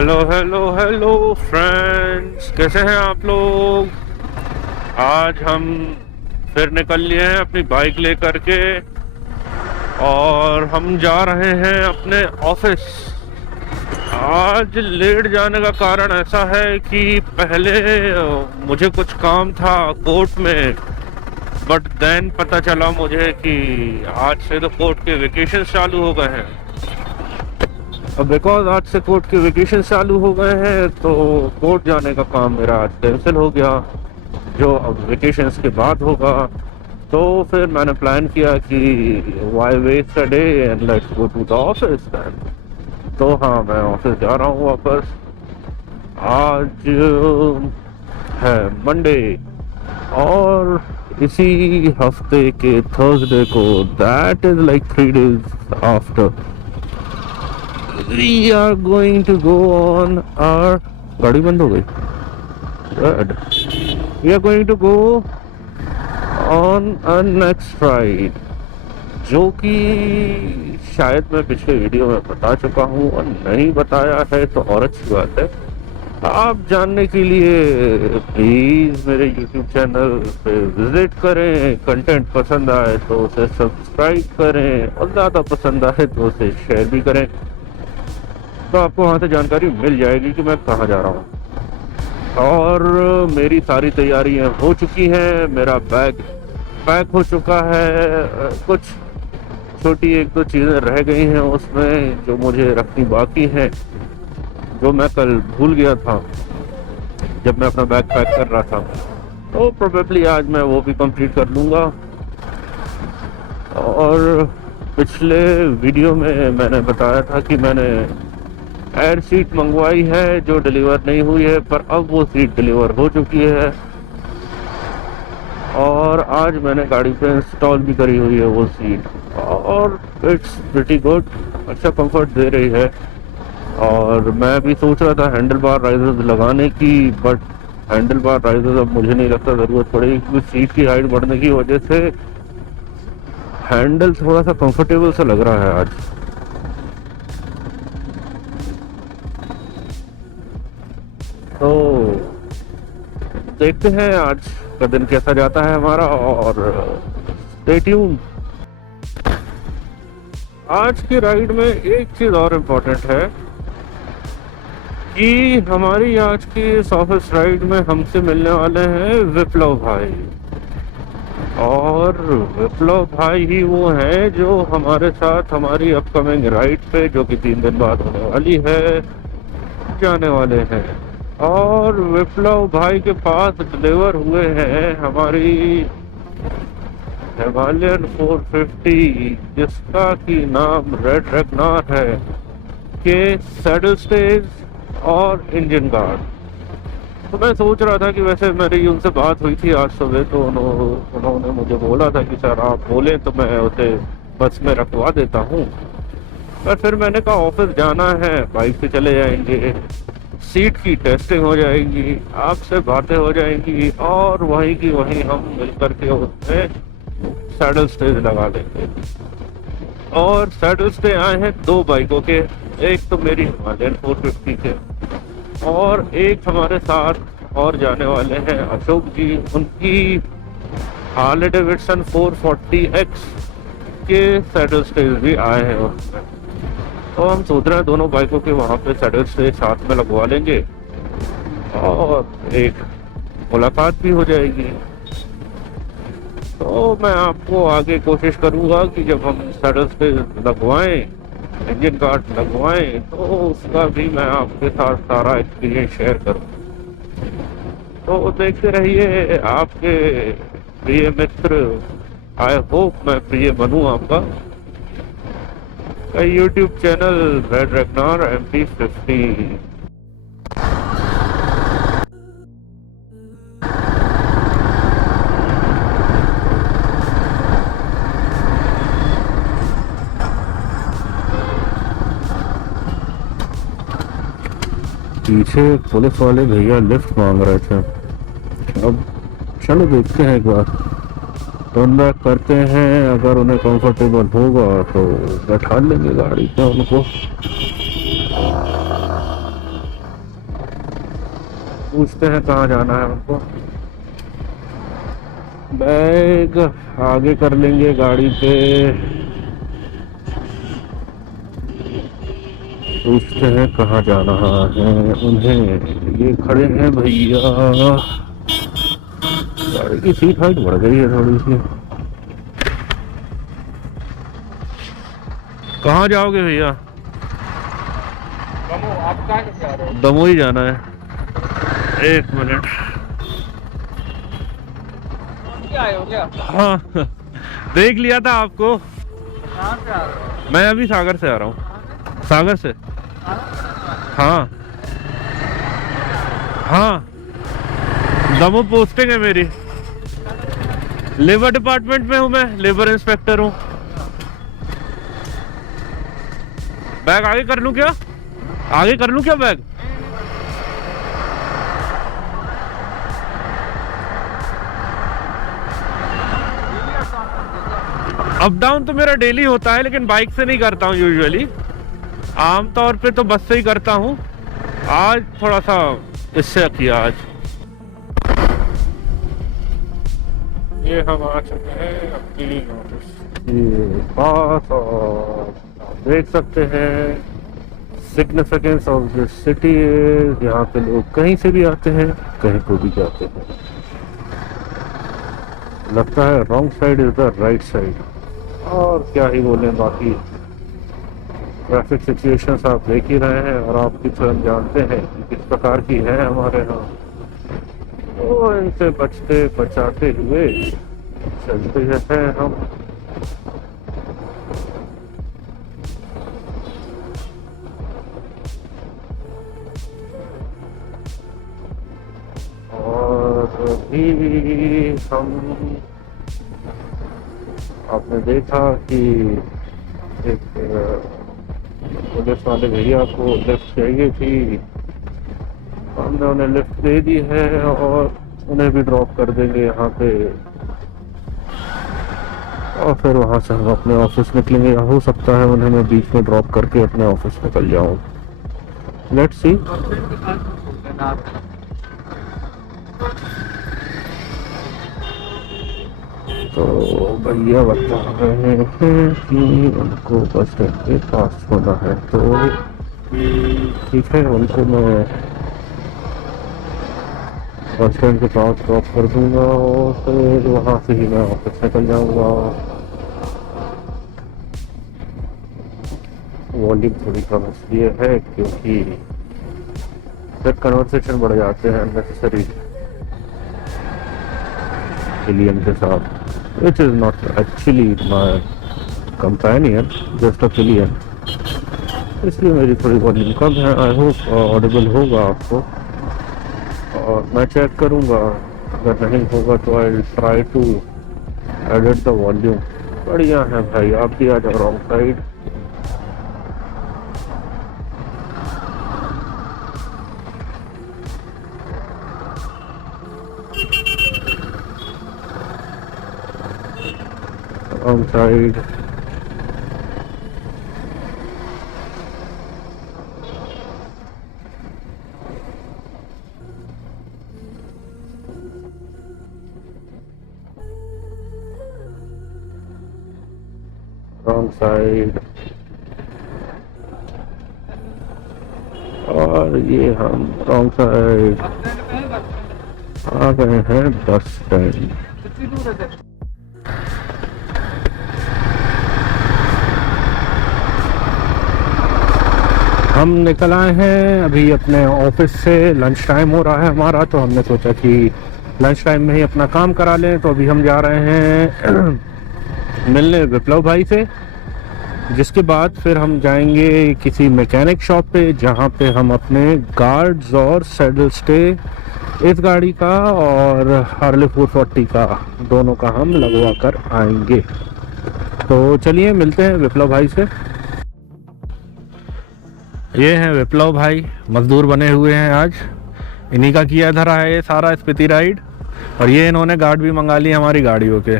Hello hello hello friends, कैसे हैं आप लोग। आज हम फिर निकल लिए हैं अपनी बाइक लेकर के और हम जा रहे हैं अपने ऑफिस। आज लेट जाने का कारण ऐसा है कि पहले मुझे कुछ काम था कोर्ट में, बट देन पता चला मुझे कि आज से तो कोर्ट के वेकेशन चालू हो गए हैं। अब बिकॉज आज से कोर्ट के वेकेशन चालू हो गए हैं तो कोर्ट जाने का काम मेरा आज कैंसिल हो गया, जो अब वेकेशंस के बाद होगा। तो फिर मैंने प्लान किया कि why waste a day and let's go to the office then. तो हाँ, मैं ऑफिस जा रहा हूँ वापस। आज है मंडे और इसी हफ्ते के थर्सडे को, that is like 3 days after, we are going to go on our गाड़ी बंद हो गई। Good. We are going to go on a next ride, जो कि शायद मैं पिछले वीडियो में बता चुका हूँ, और नहीं बताया है तो और अच्छी बात है। आप जानने के लिए प्लीज मेरे YouTube चैनल पे विजिट करें, कंटेंट पसंद आए तो उसे सब्सक्राइब करें और ज़्यादा पसंद आए तो उसे शेयर भी करें, तो आपको वहाँ से जानकारी मिल जाएगी कि मैं कहाँ जा रहा हूँ। और मेरी सारी तैयारियाँ हो चुकी हैं, मेरा बैग पैक हो चुका है। कुछ छोटी एक दो चीज़ें रह गई हैं उसमें जो मुझे रखनी बाकी हैं, जो मैं कल भूल गया था जब मैं अपना बैग पैक कर रहा था। तो प्रोबेबली आज मैं वो भी कंप्लीट कर लूँगा। और पिछले वीडियो में मैंने बताया था कि मैंने एयर सीट मंगवाई है जो डिलीवर नहीं हुई है, पर अब वो सीट डिलीवर हो चुकी है और आज मैंने गाड़ी पे इंस्टॉल भी करी हुई है वो सीट, और इट्स प्रिटी गुड, अच्छा कंफर्ट दे रही है। और मैं भी सोच रहा था हैंडल बार राइजर्स लगाने की, बट हैंडल बार राइजर्स अब मुझे नहीं लगता ज़रूरत पड़ेगी, क्योंकि सीट की हाइट बढ़ने की वजह से हैंडल थोड़ा सा कंफर्टेबल सा लग रहा है आज। तो देखते हैं आज का दिन कैसा जाता है हमारा, और स्टे ट्यून्ड। आज की राइड में एक चीज़ और इम्पोर्टेंट है कि हमारी आज की इस ऑफिस राइड में हमसे मिलने वाले हैं विप्लव भाई। और विप्लव भाई ही वो हैं जो हमारे साथ हमारी अपकमिंग राइड पे, जो कि 3 दिन बाद होने वाली है, जाने वाले हैं। और विप्लव भाई के पास डिलीवर हुए हैं हमारी हिमालयन 450, जिसका की नाम रेड रैगनार है, के सैडल स्टेज और इंजन गार्ड। तो मैं सोच रहा था कि वैसे मेरी उनसे बात हुई थी आज सुबह, तो उन्होंने मुझे बोला था कि सर आप बोलें तो मैं उसे बस में रखवा देता हूँ। पर फिर मैंने कहा ऑफिस जाना है, बाइक से चले जाएंगे, सीट की टेस्टिंग हो जाएगी, आपसे बातें हो जाएंगी, और वहीं की वहीं हम मिलकर के उसमें सैडल स्टेज लगा देंगे। और सैडल स्टे आए हैं 2 बाइकों के, एक तो मेरी हिमालयन 450 के, और एक हमारे साथ और जाने वाले हैं अशोक जी, उनकी हार्ले डेविडसन 440X के सैडल स्टेज भी आए हैं उसमें। तो हम सोच रहे हैं दोनों बाइकों के वहाँ पे सैडल स्टेज साथ में लगवा लेंगे और एक मुलाकात भी हो जाएगी। तो मैं आपको आगे कोशिश करूँगा कि जब हम सैडल स्टेज लगवाएं, इंजन गार्ड लगवाएं, तो उसका भी मैं आपके साथ सारा एक्सपीरियंस शेयर करूँ। तो देखते रहिए आपके प्रिय मित्र, आई होप मैं प्रिय बनूँ आपका, YouTube channel red Ragnar MP50। पीछे पुलिस वाले भैया लिफ्ट मांग रहे थे। अब चलो देखते हैं एक बार, टर्न बैक करते हैं, अगर उन्हें कंफर्टेबल होगा तो बैठा लेंगे गाड़ी पे उनको। पूछते हैं कहाँ जाना है उनको। बैग आगे कर लेंगे गाड़ी पे। पूछते हैं कहाँ जाना है उन्हें। ये खड़े हैं भैया। गाड़ी की सीट हाइट बढ़ गई है थोड़ी सी। कहाँ जाओगे भैया? आप कहाँ से आ रहे हो? दमोही जाना है। एक मिनट। क्या आए हो क्या? हाँ देख लिया था आपको। कहाँ से आ रहे हो? मैं अभी सागर से आ रहा हूँ। सागर से। हाँ हाँ, दमोह पोस्टिंग है मेरी। लेबर डिपार्टमेंट में हूँ मैं, लेबर इंस्पेक्टर हूँ। बैग आगे कर लूँ क्या? आगे कर लूँ क्या बैग? अप डाउन तो मेरा डेली होता है, लेकिन बाइक से नहीं करता हूँ यूजुअली। आमतौर पे तो बस से ही करता हूँ। आज थोड़ा सा इससे किया आज। ये हम आ चुके हैं अपनी ऑफिस के पास और आप देख सकते हैं सिग्निफिकेंस ऑफ दिस सिटी। यहाँ पे लोग कहीं से भी आते हैं, कहीं को भी जाते हैं। लगता है wrong side is the right side. और क्या ही बोलें, बाकी ट्रैफिक सिचुएशंस आप देख ही रहे हैं और आपकी स्वयं जानते हैं कि किस प्रकार की है हमारे यहाँ। तो इनसे बचते बचाते हुए चलते हैं हम। और भी हम, आपने देखा कि एक पुलिस वाले भैया को लिफ्ट चाहिए थी, हमने उन्हें लिफ्ट दे दी है और उन्हें भी ड्रॉप कर देंगे यहाँ पे। और फिर वहाँ से हम अपने ऑफिस निकलेंगे, या हो सकता है उन्हें मैं बीच में ड्रॉप करके अपने ऑफिस निकल जाऊँ। Let's see. तो भैया बता रहे हैं कि उनको बस स्टैंड के पास होना है, तो ठीक है, उनको मैं बस स्टैंड के पास ड्रॉप कर दूंगा और फिर वहाँ से ही मैं ऑफिस निकल जाऊंगा। वॉल्यूम थोड़ी कम इसलिए है क्योंकि फिर कन्वर्सेशन बढ़ जाते हैं अननेसेसरी एलियन के साथ, which is not actually my companion, just a pillion। इसलिए मेरी थोड़ी वॉल्यूम कम है। आई होप ऑडिबल होगा आपको, और मैं चेक करूँगा, अगर नहीं होगा तो I try to edit the volume. बढ़िया है भाई, आप भी आ जाओ wrong side. Wrong side. Wrong side. और ये हम रॉन्ग साइड आ गए हैं बस स्टैंड। हम निकल आए हैं अभी अपने ऑफिस से। लंच टाइम हो रहा है हमारा, तो हमने सोचा कि लंच टाइम में ही अपना काम करा लें। तो अभी हम जा रहे हैं मिलने विप्लव भाई से, जिसके बाद फिर हम जाएंगे किसी मैकेनिक शॉप पे, जहाँ पे हम अपने गार्ड्स और सैडल स्टे, इस गाड़ी का और हार्ले 440 का, दोनों का हम लगवा कर आएंगे। तो चलिए मिलते हैं विप्लव भाई से। ये हैं विप्लव भाई, मजदूर बने हुए हैं आज। इन्हीं का किया धरा है ये सारा स्पीति राइड, और ये इन्होंने गार्ड भी मंगा ली हमारी गाड़ियों के।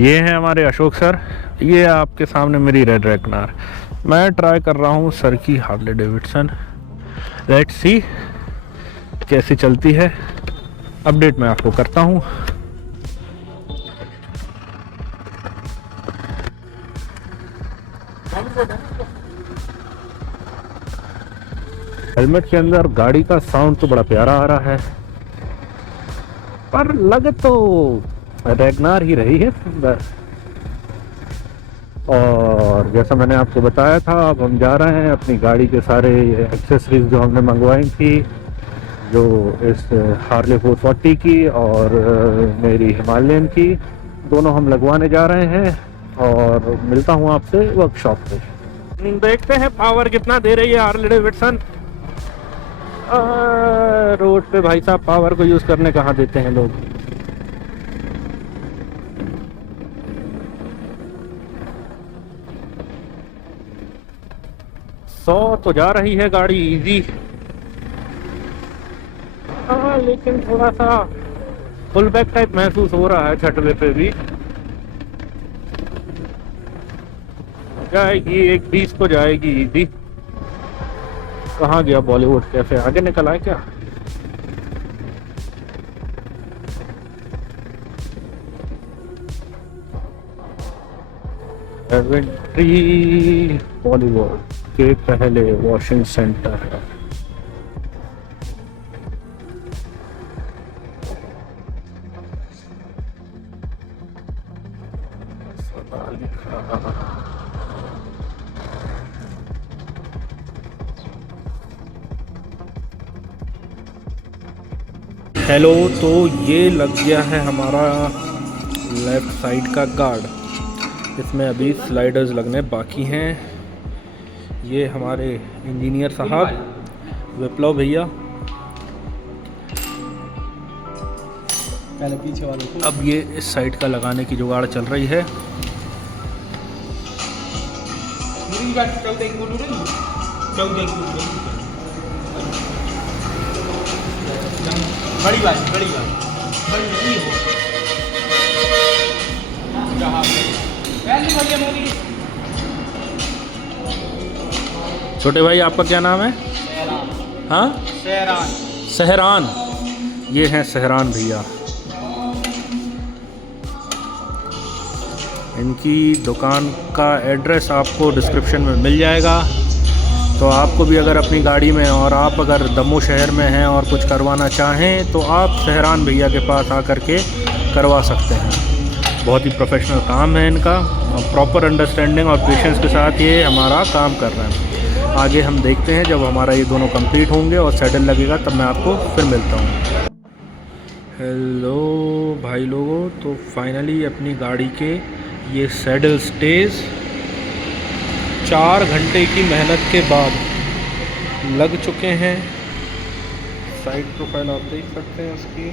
ये हैं हमारे अशोक सर, ये आपके सामने मेरी रेड रैगनार। मैं ट्राई कर रहा हूँ सर की हार्ले डेविडसन। लेट्स सी कैसी चलती है अपडेट मैं आपको करता हूँ। हेलमेट के अंदर गाड़ी का साउंड तो बड़ा प्यारा आ रहा है, पर लग तो रैगनार ही रही है सुंदर। और जैसा मैंने आपको बताया था, अब हम जा रहे हैं अपनी गाड़ी के सारे एक्सेसरीज जो हमने मंगवाई थी, जो इस हार्ले 440 की और मेरी हिमालयन की, दोनों हम लगवाने जा रहे हैं। और मिलता हूँ आपसे वर्कशॉप पे। देखते हैं पावर कितना दे रही है हार्ले डेविडसन। रोड पे भाई साहब पावर को यूज करने कहाँ देते हैं लोग। सौ तो जा रही है गाड़ी इजी, लेकिन थोड़ा सा फुल बैक टाइप महसूस हो रहा है छठवे पे भी। जाएगी 120 तो जाएगी इजी। कहाँ गया बॉलीवुड कैफे, आगे निकल आए क्या? एवेंट्री बॉलीवुड के पहले वॉशिंग सेंटर है। हेलो, तो ये लग गया है हमारा लेफ्ट साइड का गार्ड। इसमें अभी स्लाइडर्स लगने बाकी हैं। ये हमारे इंजीनियर साहब विप्लव भैया पहले पीछे वाले को। अब ये इस साइड का लगाने की जुगाड़ चल रही है। बड़ी बात बड़ी नहीं हो छोटे भाई आपका क्या नाम है? हाँ, सहरान। सहरान। ये हैं सहरान भैया। इनकी दुकान का एड्रेस आपको डिस्क्रिप्शन में मिल जाएगा। तो आपको भी अगर अपनी गाड़ी में, और आप अगर दमोह शहर में हैं और कुछ करवाना चाहें तो आप सहरान भैया के पास आकर के करवा सकते हैं। बहुत ही प्रोफेशनल काम है इनका, और प्रॉपर अंडरस्टैंडिंग और पेशेंस के साथ ये हमारा काम कर रहे हैं। आगे हम देखते हैं जब हमारा ये दोनों कंप्लीट होंगे और सेटल लगेगा तब मैं आपको फिर मिलता हूँ। हेलो भाई लोगों, तो फाइनली अपनी गाड़ी के ये सैडल स्टेज 4 घंटे की मेहनत के बाद लग चुके हैं। साइड प्रोफाइल आप देख सकते हैं उसकी।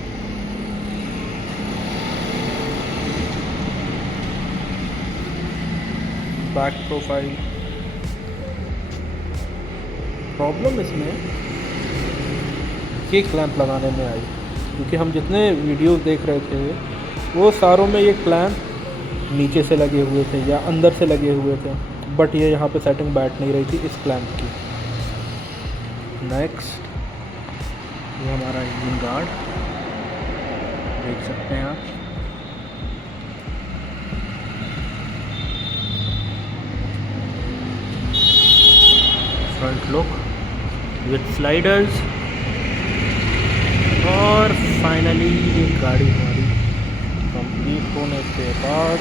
Back profile. प्रॉब्लम इसमें ये क्लैंप लगाने में आई, क्योंकि हम जितने वीडियोस देख रहे थे वो सारों में ये क्लैंप नीचे से लगे हुए थे या अंदर से लगे हुए थे, बट ये यहाँ पे सेटिंग बैठ नहीं रही थी इस क्लैंप की। नेक्स्ट ये हमारा इंजन गार्ड देख सकते हैं आप। Front look with sliders. और फाइनली ये गाड़ी हमारी कंप्लीट होने के बाद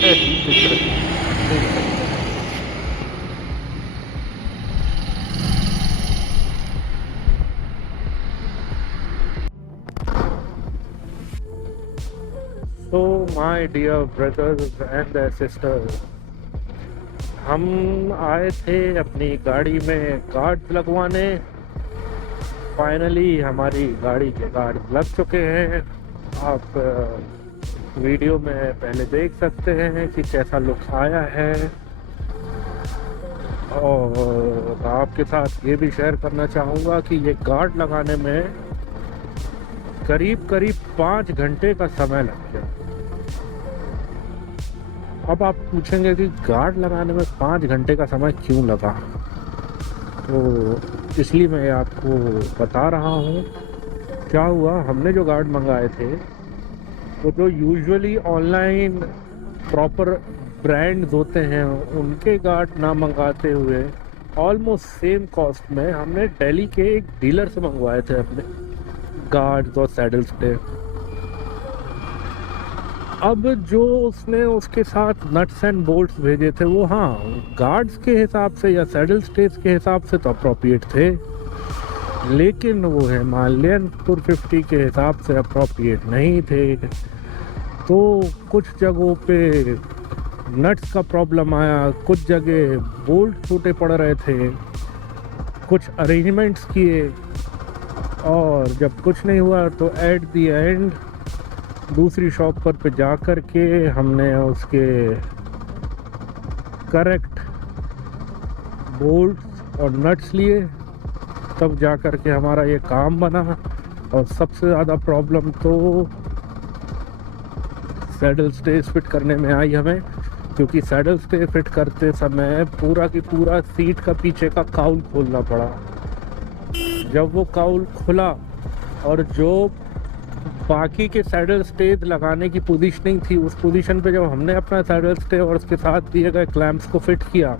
ऐसी दिख रही है, देख सकते हैं। So my dear brothers and sisters, हम आए थे अपनी गाड़ी में गार्ड लगवाने। फाइनली हमारी गाड़ी के गार्ड लग चुके हैं। आप वीडियो में पहले देख सकते हैं कि कैसा लुक आया है। और आपके साथ ये भी शेयर करना चाहूँगा कि ये गार्ड लगाने में करीब 5 घंटे का समय लग गया। अब आप पूछेंगे कि गार्ड लगाने में 5 घंटे का समय क्यों लगा, तो इसलिए मैं आपको बता रहा हूँ। क्या हुआ, हमने जो गार्ड मंगाए थे वो जो यूजुअली ऑनलाइन प्रॉपर ब्रांड्स होते हैं उनके गार्ड ना मंगाते हुए ऑलमोस्ट सेम कॉस्ट में हमने दिल्ली के एक डीलर से मंगवाए थे अपने गार्ड्स और सैडल्स पे। अब जो उसने उसके साथ नट्स एंड बोल्ट्स भेजे थे वो हाँ गार्ड्स के हिसाब से या सैडल स्टेज के हिसाब से तो अप्रोप्रिएट थे, लेकिन वो हिमालयन 450 के हिसाब से अप्रोप्रिएट नहीं थे। तो कुछ जगहों पे नट्स का प्रॉब्लम आया, कुछ जगह बोल्ट छोटे पड़ रहे थे, कुछ अरेंजमेंट्स किए, और जब कुछ नहीं हुआ तो एट द एंड दूसरी शॉप पर जा कर के हमने उसके करेक्ट बोल्ट्स और नट्स लिए, तब जा कर के हमारा ये काम बना। और सबसे ज़्यादा प्रॉब्लम तो सैडल स्टेज फिट करने में आई हमें, क्योंकि सैडल स्टेज फिट करते समय पूरा की पूरा सीट का पीछे का काउल खोलना पड़ा। जब वो काउल खुला और जो बाकी के सैडल स्टेज लगाने की पोजीशनिंग थी उस पोजीशन पे जब हमने अपना सैडल स्टे और उसके साथ दिए गए क्लैंप्स को फिट किया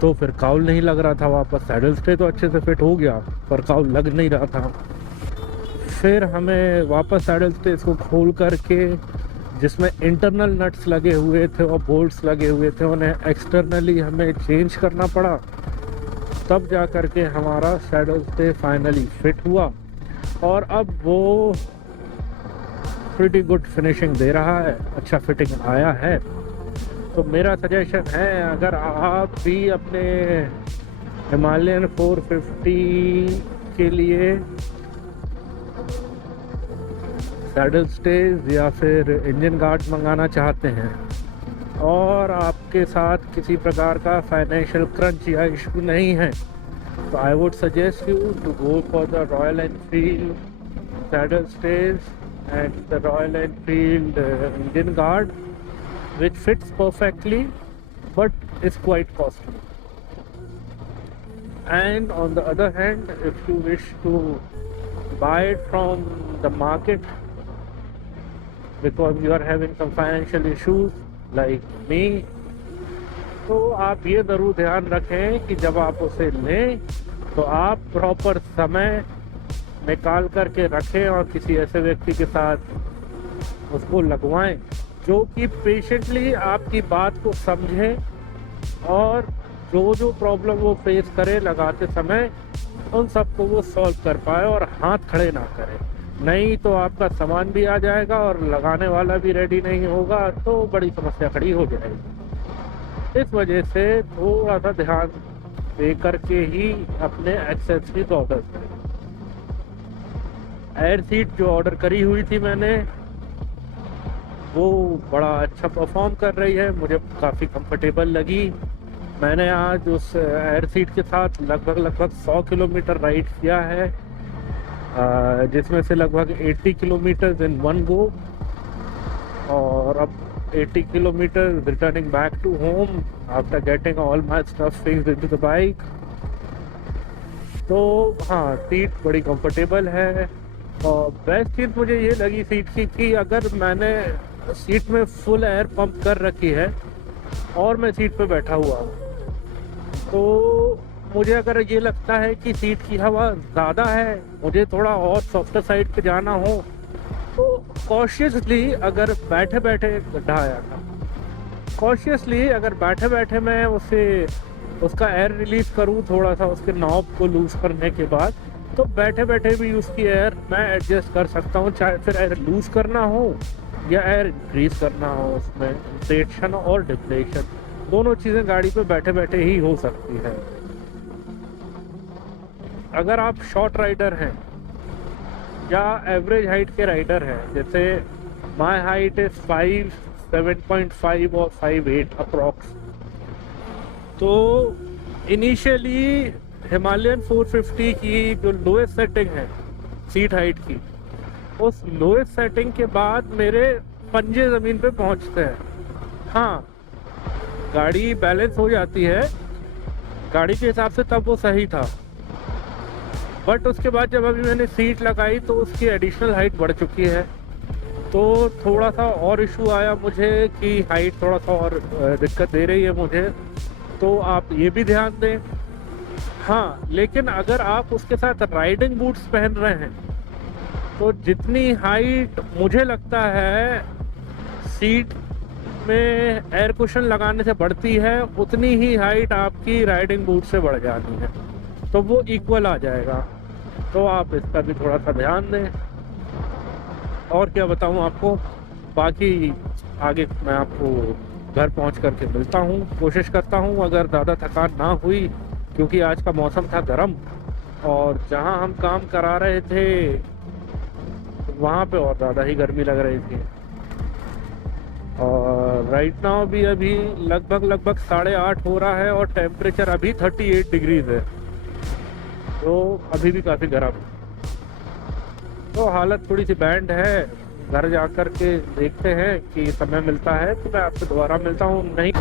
तो फिर काउल नहीं लग रहा था वापस। सैडल स्टे तो अच्छे से फिट हो गया पर काउल लग नहीं रहा था। फिर हमें वापस सैडल स्टे को खोल करके जिसमें इंटरनल नट्स लगे हुए थे और बोल्ट्स लगे हुए थे उन्हें एक्सटर्नली हमें चेंज करना पड़ा, तब जा कर के हमारा सैडल स्टे फाइनली फिट हुआ। और अब वो प्रीटी गुड फिनिशिंग दे रहा है, अच्छा फिटिंग आया है। तो मेरा सजेशन है अगर आप भी अपने हिमालयन 450 के लिए सैडल स्टेज या फिर इंजन गार्ड मंगाना चाहते हैं और आपके साथ किसी प्रकार का फाइनेंशियल क्रंच या इशू नहीं है, तो I would suggest you to go for the Royal Enfield saddle stage and the Royal Enfield engine guard, which fits perfectly but is quite costly. And on the other hand, if you wish to buy it from the market because you are having some financial issues like me, तो आप ये ज़रूर ध्यान रखें कि जब आप उसे लें तो आप प्रॉपर समय निकाल करके रखें और किसी ऐसे व्यक्ति के साथ उसको लगवाएं जो कि पेशेंटली आपकी बात को समझे और जो प्रॉब्लम वो फेस करे लगाते समय उन सबको वो सॉल्व कर पाए और हाथ खड़े ना करे। नहीं तो आपका सामान भी आ जाएगा और लगाने वाला भी रेडी नहीं होगा तो बड़ी समस्या खड़ी हो जाएगी। इस वजह से थोड़ा सा ध्यान दे करके ही अपने एक्सेसरीज ऑर्डर करें। एयर सीट जो ऑर्डर करी हुई थी मैंने वो बड़ा अच्छा परफॉर्म कर रही है, मुझे काफ़ी कंफर्टेबल लगी। मैंने आज उस एयर सीट के साथ लगभग 100 किलोमीटर राइड किया है, जिसमें से लगभग 80 किलोमीटर इन वन गो और अब 80 kilometre returning back to home after getting all my stuff fixed into the bike. तो हाँ, सीट बड़ी कंफर्टेबल है। और बेस्ट चीज़ मुझे ये लगी सीट की कि अगर मैंने सीट में फुल एयर पंप कर रखी है और मैं सीट पे बैठा हुआ हूँ तो मुझे अगर ये लगता है कि सीट की हवा ज़्यादा है, मुझे थोड़ा और सॉफ्टर साइड पे जाना हो तो कॉशियसली अगर बैठे बैठे गड्ढा आया था, कॉशियसली अगर बैठे बैठे मैं उसका एयर रिलीज करूँ थोड़ा सा उसके नॉब को लूज़ करने के बाद, तो बैठे बैठे भी उसकी एयर मैं एडजस्ट कर सकता हूँ, चाहे फिर एयर लूज़ करना हो या एयर इंक्रीज करना हो। उसमें इंफ्लेशन और डिफ्लेशन दोनों चीज़ें गाड़ी पे बैठे बैठे ही हो सकती है। अगर आप शॉर्ट राइडर हैं या एवरेज हाइट के राइडर हैं, जैसे माई हाइट इज़ 7.5 और 5'8" अप्रॉक्स, तो इनिशियली हिमालयन 450 की जो लोएस्ट सेटिंग है सीट हाइट की, उस लोएस्ट सेटिंग के बाद मेरे पंजे ज़मीन पे पहुंचते हैं। हाँ, गाड़ी बैलेंस हो जाती है गाड़ी के हिसाब से, तब वो सही था। बट उसके बाद जब अभी मैंने सीट लगाई तो उसकी एडिशनल हाइट बढ़ चुकी है, तो थोड़ा सा और इशू आया मुझे कि हाइट थोड़ा सा और दिक्कत दे रही है मुझे। तो आप ये भी ध्यान दें। हाँ, लेकिन अगर आप उसके साथ राइडिंग बूट्स पहन रहे हैं तो जितनी हाइट मुझे लगता है सीट में एयर कुशन लगाने से बढ़ती है, उतनी ही हाइट आपकी राइडिंग बूट से बढ़ जानी है, तो वो इक्वल आ जाएगा। तो आप इसका भी थोड़ा सा ध्यान दें। और क्या बताऊं आपको, बाकी आगे मैं आपको घर पहुंच करके मिलता हूं। कोशिश करता हूं अगर ज़्यादा थकान ना हुई, क्योंकि आज का मौसम था गर्म और जहां हम काम करा रहे थे वहाँ पे और ज़्यादा ही गर्मी लग रही थी। और राइट नाउ भी अभी लगभग 8:30 हो रहा है और टेम्परेचर अभी 38 डिग्रीज है, तो अभी भी काफ़ी गर्म है। तो हालत थोड़ी सी बैंड है। घर जा कर के देखते हैं कि समय मिलता है तो मैं आपसे दोबारा मिलता हूँ। नहीं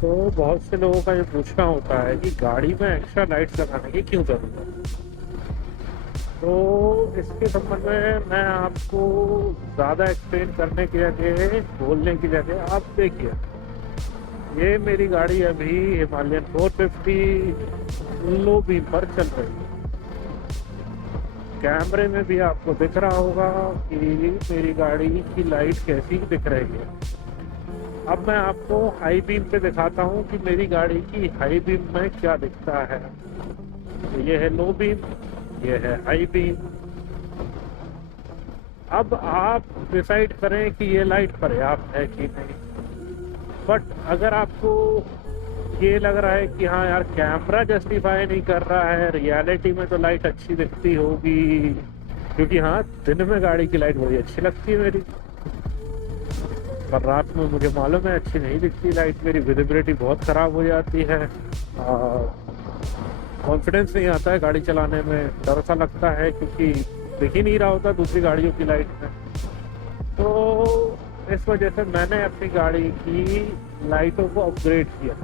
तो बहुत से लोगों का ये पूछना होता है कि गाड़ी में एक्स्ट्रा लाइट्स लगाने की क्यों ज़रूरत है। तो इसके संबंध में मैं आपको ज़्यादा एक्सप्लेन करने की जगह, बोलने की जगह, आप देखिए ये मेरी गाड़ी अभी हिमालयन 450 लो बीम पर चल रही है। कैमरे में भी आपको दिख रहा होगा कि मेरी गाड़ी की लाइट कैसी दिख रही है। अब मैं आपको हाई बीम पे दिखाता हूँ कि मेरी गाड़ी की हाई बीम में क्या दिखता है। तो ये है लो बीम, ये है हाई बीम। अब आप डिसाइड करें कि ये लाइट पर्याप्त है कि नहीं। बट अगर आपको ये लग रहा है कि हाँ यार कैमरा जस्टिफाई नहीं कर रहा है, रियलिटी में तो लाइट अच्छी दिखती होगी, क्योंकि हाँ दिन में गाड़ी की लाइट बड़ी अच्छी लगती है मेरी, पर रात में मुझे मालूम है अच्छी नहीं दिखती लाइट मेरी, विजिबिलिटी बहुत ख़राब हो जाती है, कॉन्फिडेंस नहीं आता है गाड़ी चलाने में, डर सा लगता है क्योंकि दिख ही नहीं रहा होता दूसरी गाड़ियों की लाइट में। तो इस वजह से मैंने अपनी गाड़ी की लाइटों को अपग्रेड किया।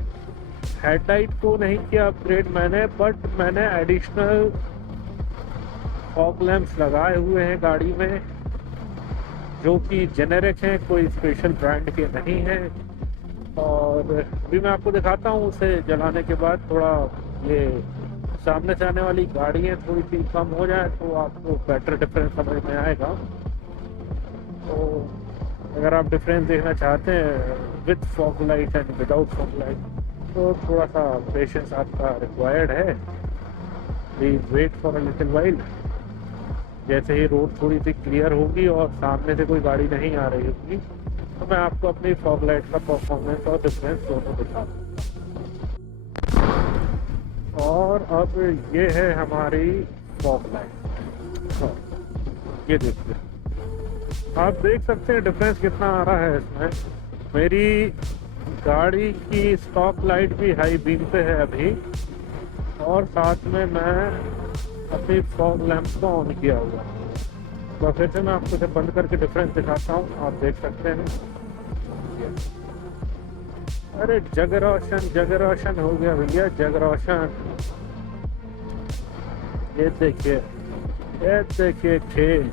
हेडलाइट को नहीं किया अपग्रेड मैंने, बट मैंने एडिशनल फॉग लैंप्स लगाए हुए हैं गाड़ी में, जो कि जेनेरिक हैं, कोई स्पेशल ब्रांड के नहीं हैं। और अभी मैं आपको दिखाता हूँ उसे जलाने के बाद। थोड़ा ये सामने से आने वाली गाड़ियाँ थोड़ी सी कम हो जाए तो आपको बेटर डिफरेंस समझ में आएगा। तो अगर आप डिफरेंस देखना चाहते हैं with fog light and without fog light, तो थोड़ा सा पेशेंस आपका रिक्वायर्ड है। Please wait for a little while. जैसे ही रोड थोड़ी सी क्लियर होगी और सामने से कोई गाड़ी नहीं आ रही होगी तो मैं आपको अपनी फॉग लाइट का परफॉर्मेंस और डिफरेंस दोनों दिखा दूँगा। और अब ये है हमारी फॉग लाइट। ये देखिए, आप देख सकते हैं डिफरेंस कितना आ रहा है इसमें। मेरी गाड़ी की स्टॉक लाइट भी हाई बीम पे है अभी, और साथ में मैं अपनी फॉग लैंप को ऑन किया हुआ। तो फिर से मैं आपको इसे बंद करके डिफरेंस दिखाता हूँ, आप देख सकते हैं। अरे जग रोशन हो गया भैया, जग रोशन। ये देखिए खेल।